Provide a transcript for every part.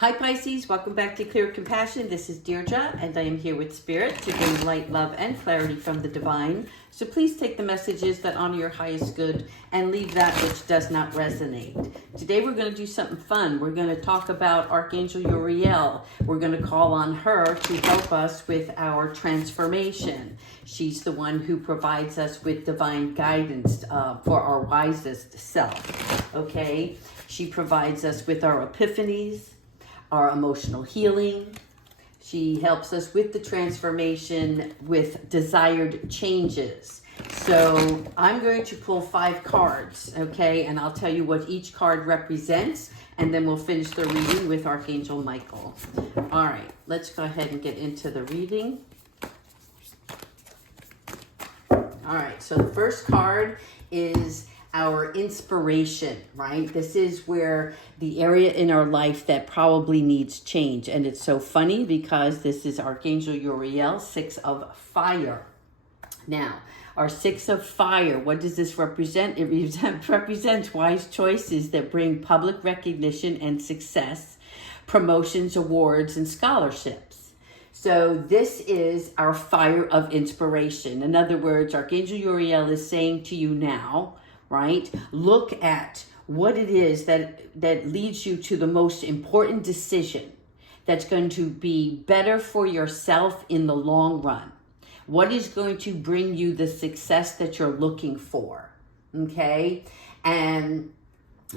Hi Pisces, welcome back to Clear Compassion. This is Deirdre and I am here with Spirit to bring light, love, and clarity from the divine. So please take the messages that honor your highest good and leave that which does not resonate. Today we're going to do something fun. We're going to talk about Archangel Uriel. We're going to call on her to help us with our transformation. She's the one who provides us with divine guidance for our wisest self. Okay? She provides us with our epiphanies, our emotional healing. She helps us with the transformation with desired changes. So I'm going to pull 5 cards, okay? And I'll tell you what each card represents, and then we'll finish the reading with Archangel Michael. All right, let's go ahead and get into the reading. All right, so the first card is our inspiration, right? This is where the area in our life that probably needs change. And it's so funny because this is Archangel Uriel, 6 of fire. Now, our 6 of fire, what does this represent? It represents wise choices that bring public recognition and success, promotions, awards, and scholarships. So this is our fire of inspiration. In other words, Archangel Uriel is saying to you now, right? Look at what it is that leads you to the most important decision that's going to be better for yourself in the long run. What is going to bring you the success that you're looking for, okay? And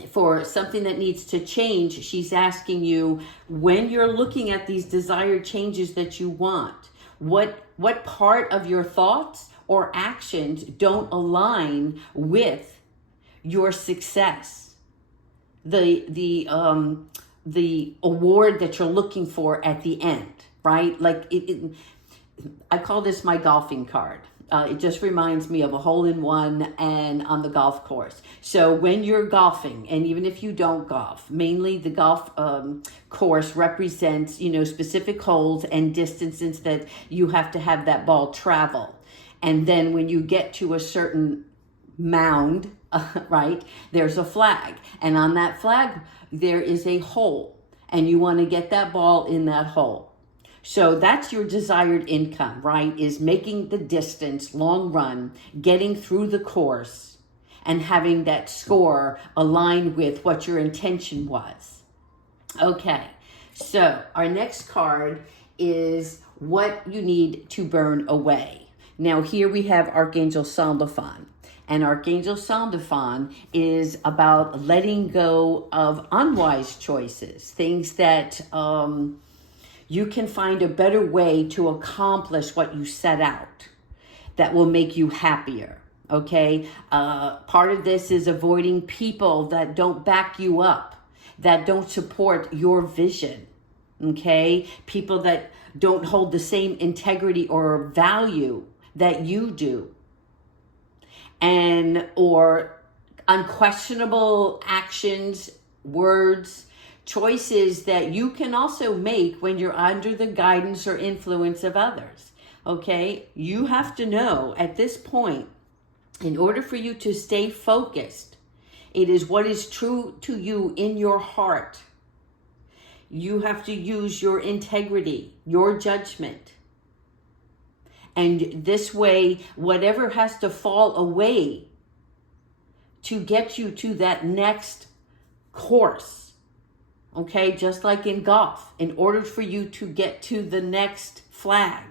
for something that needs to change, she's asking you, when you're looking at these desired changes that you want, what part of your thoughts or actions don't align with your success, the award that you're looking for at the end, right? Like I call this my golfing card. It just reminds me of a hole-in-one and on the golf course. So when you're golfing, and even if you don't golf, mainly the golf course represents, specific holes and distances that you have to have that ball travel. And then when you get to a certain mound, right, there's a flag. And on that flag, there is a hole. And you want to get that ball in that hole. So that's your desired income, right, is making the distance, long run, getting through the course, and having that score aligned with what your intention was. Okay, so our next card is what you need to burn away. Now here we have Archangel Sandalphon. And Archangel Sandalphon is about letting go of unwise choices, things that you can find a better way to accomplish what you set out that will make you happier, okay? Part of this is avoiding people that don't back you up, that don't support your vision, okay? People that don't hold the same integrity or value that you do. Or unquestionable actions, words, choices that you can also make when you're under the guidance or influence of others, okay? You have to know at this point, in order for you to stay focused, it is what is true to you in your heart. You have to use your integrity, your judgment. And this way, whatever has to fall away to get you to that next course, okay, just like in golf, in order for you to get to the next flag.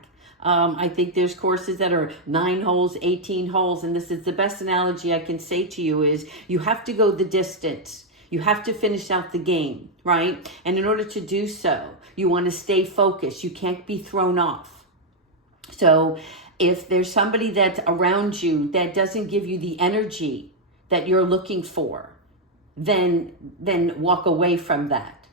I think there's courses that are 9 holes, 18 holes, and this is the best analogy I can say to you is you have to go the distance. You have to finish out the game, right? And in order to do so, you want to stay focused. You can't be thrown off. So if there's somebody that's around you that doesn't give you the energy that you're looking for, then walk away from that.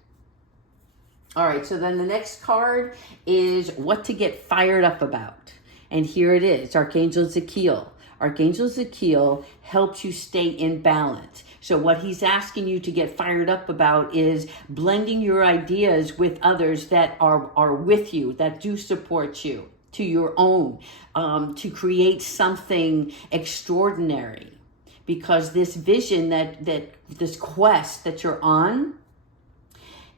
All right, so then the next card is what to get fired up about. And here it is, Archangel Zachiel. Archangel Zachiel helps you stay in balance. So what he's asking you to get fired up about is blending your ideas with others that are with you, that do support you, to your own, to create something extraordinary. Because this vision, that this quest that you're on,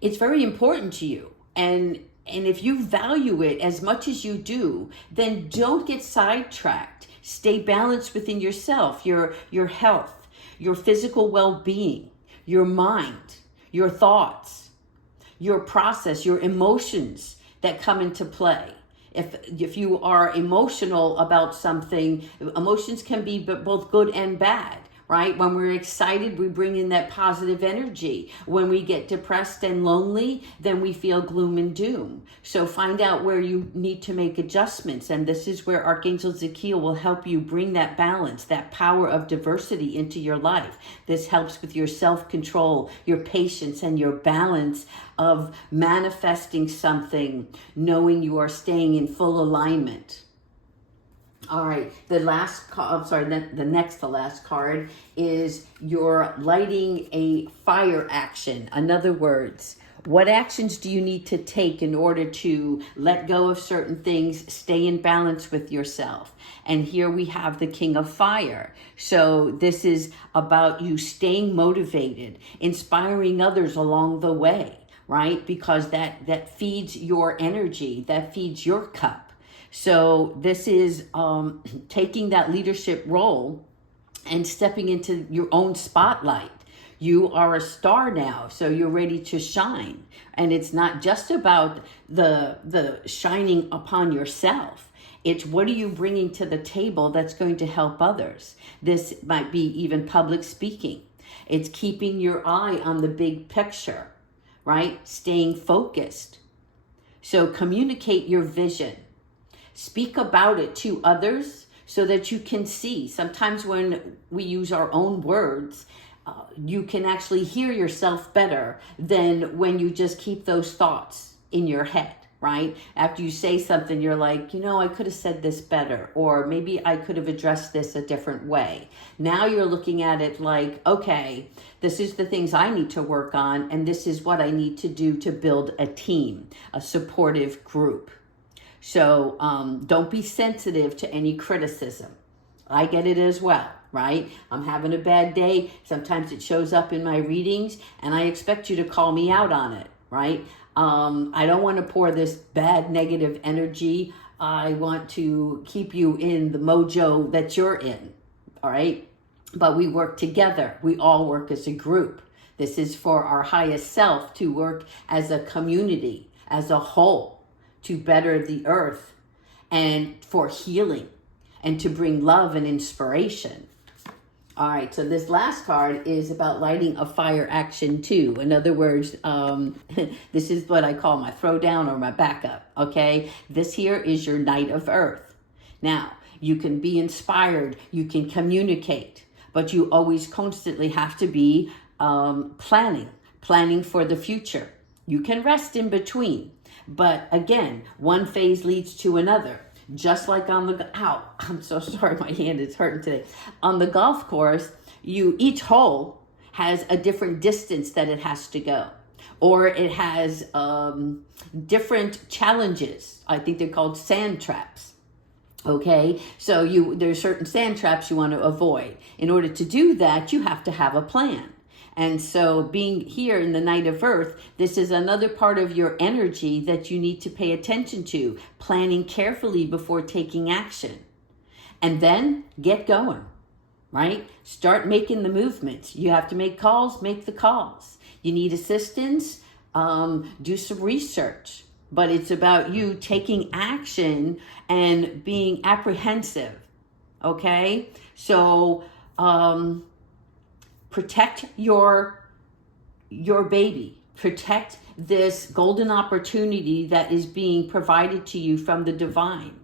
It's very important to you. And if you value it as much as you do, then don't get sidetracked. Stay balanced within yourself, your health, your physical well-being, your mind, your thoughts, your process, your emotions that come into play. If you are emotional about something, emotions can be both good and bad, right? When we're excited, we bring in that positive energy. When we get depressed and lonely, then we feel gloom and doom. So find out where you need to make adjustments. And this is where Archangel Zakiel will help you bring that balance, that power of diversity into your life. This helps with your self-control, your patience, and your balance of manifesting something, knowing you are staying in full alignment. All right, the next to last card is you're lighting a fire action. In other words, what actions do you need to take in order to let go of certain things, stay in balance with yourself? And here we have the King of Fire. So this is about you staying motivated, inspiring others along the way, right? Because that feeds your energy, that feeds your cup. So this is taking that leadership role and stepping into your own spotlight. You are a star now, so you're ready to shine. And it's not just about the shining upon yourself. It's what are you bringing to the table that's going to help others. This might be even public speaking. It's keeping your eye on the big picture, right? Staying focused. So communicate your vision. Speak about it to others so that you can see. Sometimes when we use our own words, you can actually hear yourself better than when you just keep those thoughts in your head, right? After you say something, you're like, I could have said this better, or maybe I could have addressed this a different way. Now you're looking at it like, okay, this is the things I need to work on, and this is what I need to do to build a team, a supportive group. So don't be sensitive to any criticism. I get it as well, right? I'm having a bad day. Sometimes it shows up in my readings, and I expect you to call me out on it, right? I don't want to pour this bad negative energy. I want to keep you in the mojo that you're in, all right? But we work together. We all work as a group. This is for our highest self to work as a community, as a whole, to better the earth and for healing and to bring love and inspiration. All right, so this last card is about lighting a fire action too. In other words, this is what I call my throwdown or my backup, okay? This here is your Knight of Earth. Now, you can be inspired, you can communicate, but you always constantly have to be planning for the future. You can rest in between. But again, one phase leads to another. Just like I'm so sorry, my hand is hurting today. On the golf course, each hole has a different distance that it has to go. Or it has different challenges. I think they're called sand traps. Okay, so there's certain sand traps you want to avoid. In order to do that, you have to have a plan. And so being here in the Knight of Earth, this is another part of your energy that you need to pay attention to, planning carefully before taking action. And then get going, right? Start making the movements. You have to make calls, make the calls. You need assistance, do some research. But it's about you taking action and being apprehensive, okay? So, protect your baby. Protect this golden opportunity that is being provided to you from the divine.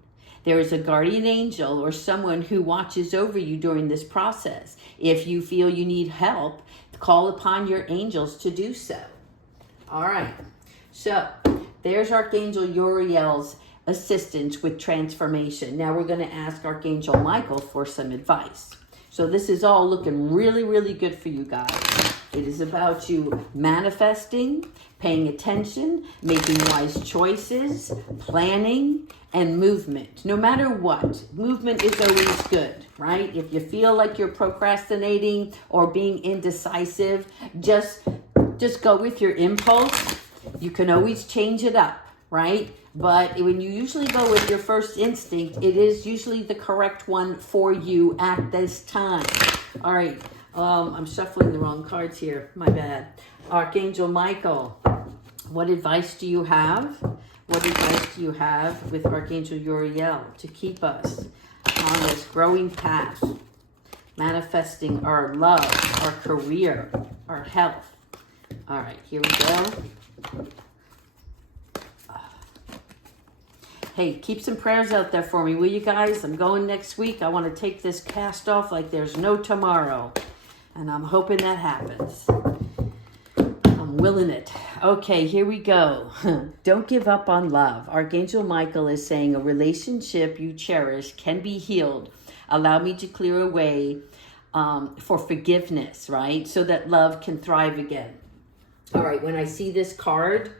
There is a guardian angel or someone who watches over you during this process. If you feel you need help, call upon your angels to do so. All right. So there's Archangel Uriel's assistance with transformation. Now we're going to ask Archangel Michael for some advice. So this is all looking really, really good for you guys. It is about you manifesting, paying attention, making wise choices, planning, and movement. No matter what, movement is always good, right? If you feel like you're procrastinating or being indecisive, just go with your impulse You can always change it up, right? But when you usually go with your first instinct, it is usually the correct one for you at this time. All right, I'm shuffling the wrong cards here. My bad. Archangel Michael, what advice do you have? What advice do you have with Archangel Uriel to keep us on this growing path, manifesting our love, our career, our health? All right, here we go. Hey, keep some prayers out there for me, will you guys? I'm going next week. I want to take this cast off like there's no tomorrow. And I'm hoping that happens. I'm willing it. Okay, here we go. Don't give up on love. Archangel Michael is saying a relationship you cherish can be healed. Allow me to clear a way for forgiveness, right? So that love can thrive again. All right, when I see this card,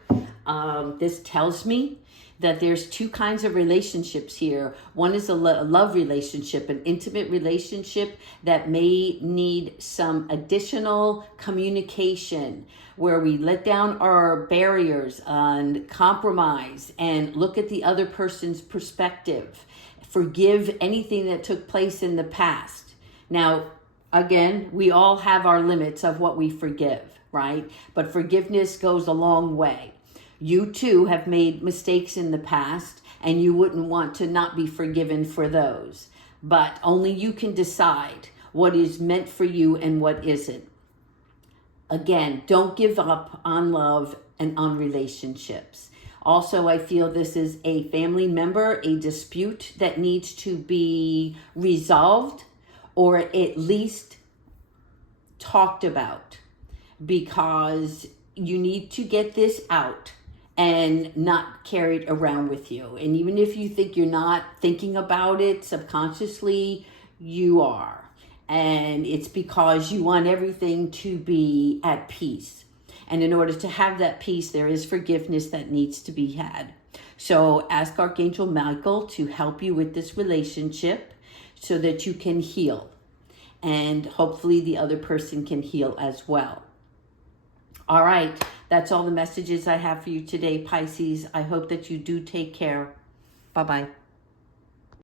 this tells me that there's two kinds of relationships here. One is a love relationship, an intimate relationship that may need some additional communication, where we let down our barriers and compromise and look at the other person's perspective. Forgive anything that took place in the past. Now, again, we all have our limits of what we forgive, right? But forgiveness goes a long way. You too have made mistakes in the past, and you wouldn't want to not be forgiven for those. But only you can decide what is meant for you and what isn't. Again, don't give up on love and on relationships. Also, I feel this is a family member, a dispute that needs to be resolved or at least talked about, because you need to get this out and not carried around with you. And even if you think you're not thinking about it subconsciously, you are. And it's because you want everything to be at peace. And in order to have that peace, there is forgiveness that needs to be had. So ask Archangel Michael to help you with this relationship so that you can heal. And hopefully the other person can heal as well. All right, that's all the messages I have for you today, Pisces. I hope that you do take care. Bye-bye.